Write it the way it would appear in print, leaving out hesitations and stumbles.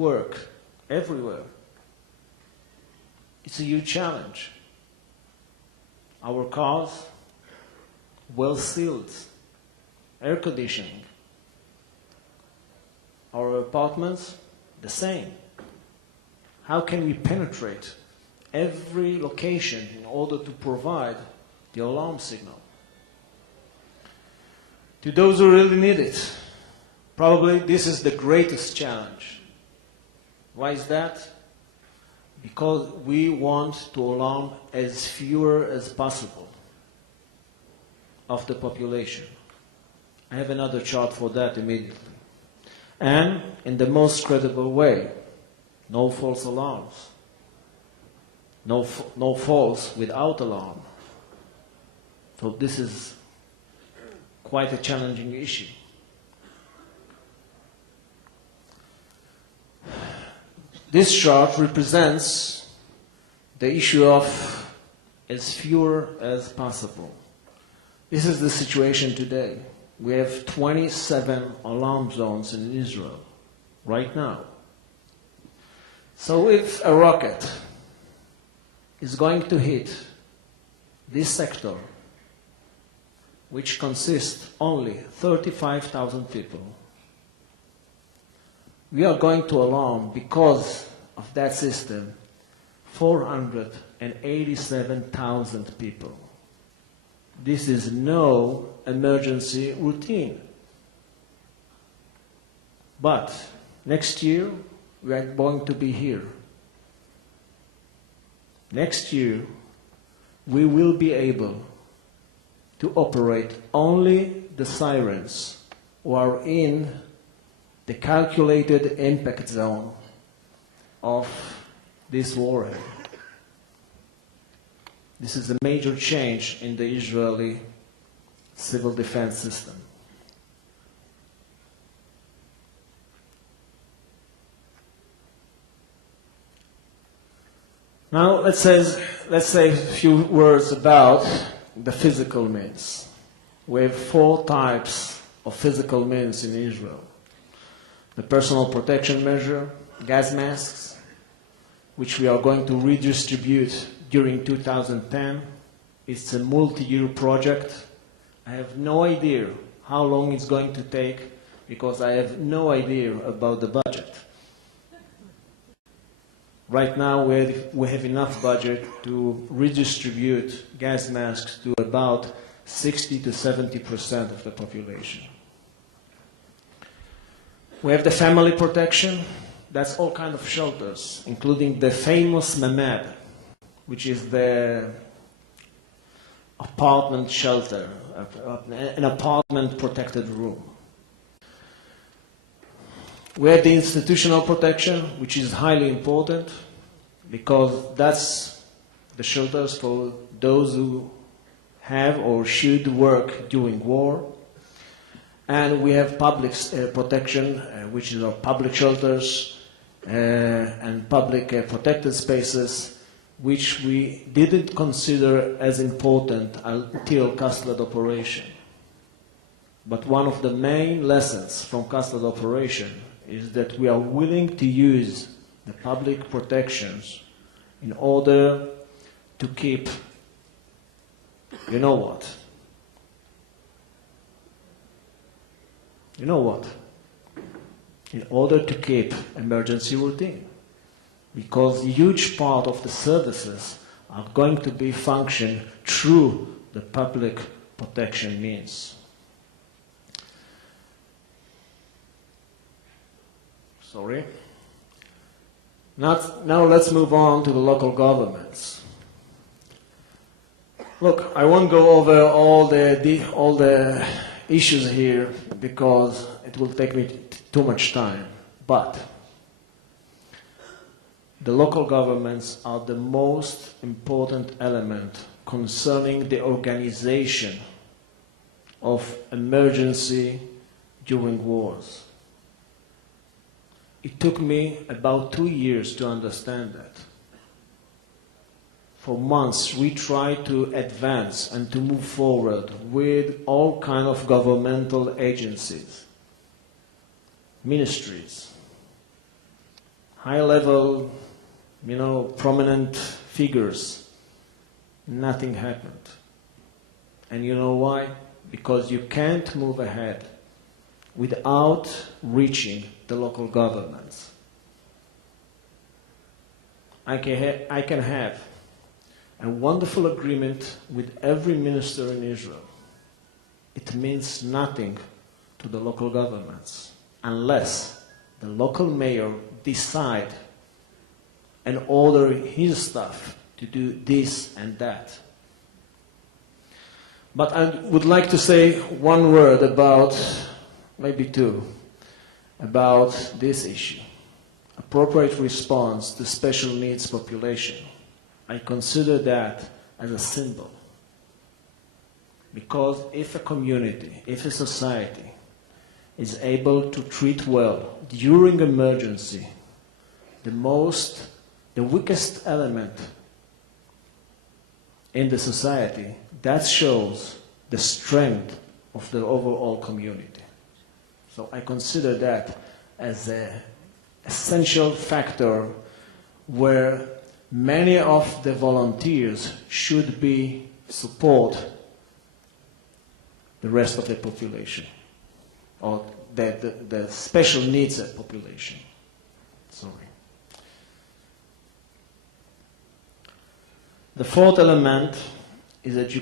work everywhere. It's a huge challenge. Our cars, well sealed, air conditioning. Our apartments, the same. How can we penetrate every location in order to provide the alarm signal? To those who really need it, probably this is the greatest challenge. Why is that? Because we want to alarm as fewer as possible of the population. I have another chart for that immediately. And in the most credible way, no false alarms. No false without alarm. So this is quite a challenging issue. This chart represents the issue of as fewer as possible. This is the situation today. We have 27 alarm zones in Israel right now. So if a rocket is going to hit this sector, which consists only 35,000 people, we are going to alarm, because of that system, 487,000 people. This is no emergency routine. But next year, we are going to be here. Next year, we will be able to operate only the sirens who are in the calculated impact zone of this warhead. This is a major change in the Israeli civil defense system. Now let's say a few words about the physical means. We have 4 types of physical means in Israel. The personal protection measure, gas masks, which we are going to redistribute during 2010. It's a multi-year project. I have no idea how long it's going to take because I have no idea about the budget. Right now we have enough budget to redistribute gas masks to about 60 to 70% of the population. We have the family protection. That's all kinds of shelters, including the famous Mamad, which is the apartment shelter, an apartment protected room. We have the institutional protection, which is highly important because that's the shelters for those who have or should work during war. And we have public protection, which is our public shelters and public protected spaces, which we didn't consider as important until Castled operation. But one of the main lessons from Castled operation is that we are willing to use the public protections in order to keep, you know what? You know what? In order to keep emergency routine. Because a huge part of the services are going to be functioned through the public protection means. Sorry. Now let's move on to the local governments. Look, I won't go over all the issues here because it will take me too much time. But the local governments are the most important element concerning the organization of emergency during wars. It took me about 2 years to understand that. For months, we tried to advance and to move forward with all kinds of governmental agencies, ministries, high-level, prominent figures. Nothing happened. And you know why? Because you can't move ahead without reaching the local governments. I can have a wonderful agreement with every minister in Israel. It means nothing to the local governments unless the local mayor decide and order his staff to do this and that. But I would like to say one word about, maybe two, about this issue. Appropriate response to special needs population. I consider that as a symbol. Because if a community, if a society is able to treat well during emergency the weakest element in the society, that shows the strength of the overall community. So I consider that as an essential factor where many of the volunteers should be support the rest of the population, or the special needs population. Sorry. The fourth element is education.